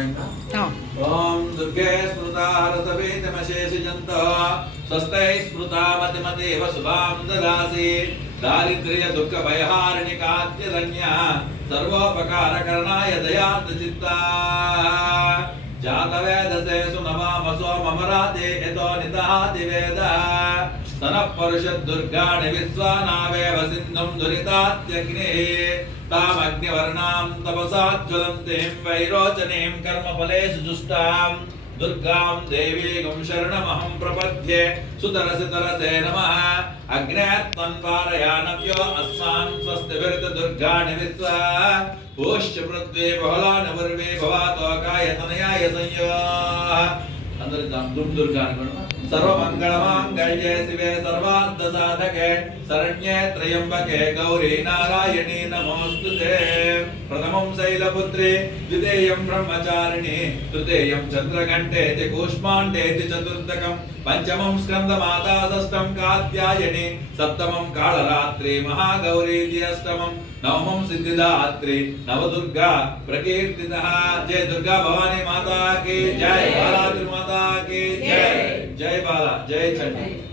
ओम दुर्गे स्मृता हरसवेतमशेषजन्त स्वस्ते स्मृता मतिमतेव शुभां ददासि दारिद्र्य दुःख भयहारिणि कात्यरण्या सर्वोपकारकरणाय दयार्द्रचित्ता जातवेदसे सुनवामसो ममराते यतो निदहाति वेदः सनः परुषद्दुर्गाणि विश्वानावेव सिन्धुं दुरितात्यग्निः तामग्निवर्णां तपसा ज्वलन्तीं वैरोचनीं कर्मफलेषु जुष्टां दुर्गां देवीं शरणमहं प्रपद्ये सुतरसे नमः अग्ने त्वन्पारयानव्यो अस्मान् स्वस्तिभिर्दुर्गाणि विश्वा पूष्य पृथ्वी बहलानि वर्वे भवातोकाय तनयाय संयोः अंदर दुम दुर्गानि सर्वमंगलमांगल्ये शिवे सर्वार्थ साधके शरण्ये त्र्यंबके गौरी नारायणी नमोस्तुते प्रथमं शैलपुत्री द्वितीयं ब्रह्मचारिणी तृतीयं चंद्रघंटेति कूष्माण्डेति चतुर्थकं पंचमं स्कंदमाता षष्ठं कात्यायनी सप्तमं कालरात्रि महागौरीति अष्टमं नवमं सिद्धिदात्री नवदुर्गा प्रकीर्तितः जय दुर्गा भवानी माता की जय बाला माता की जय जय बाला जय चंडी।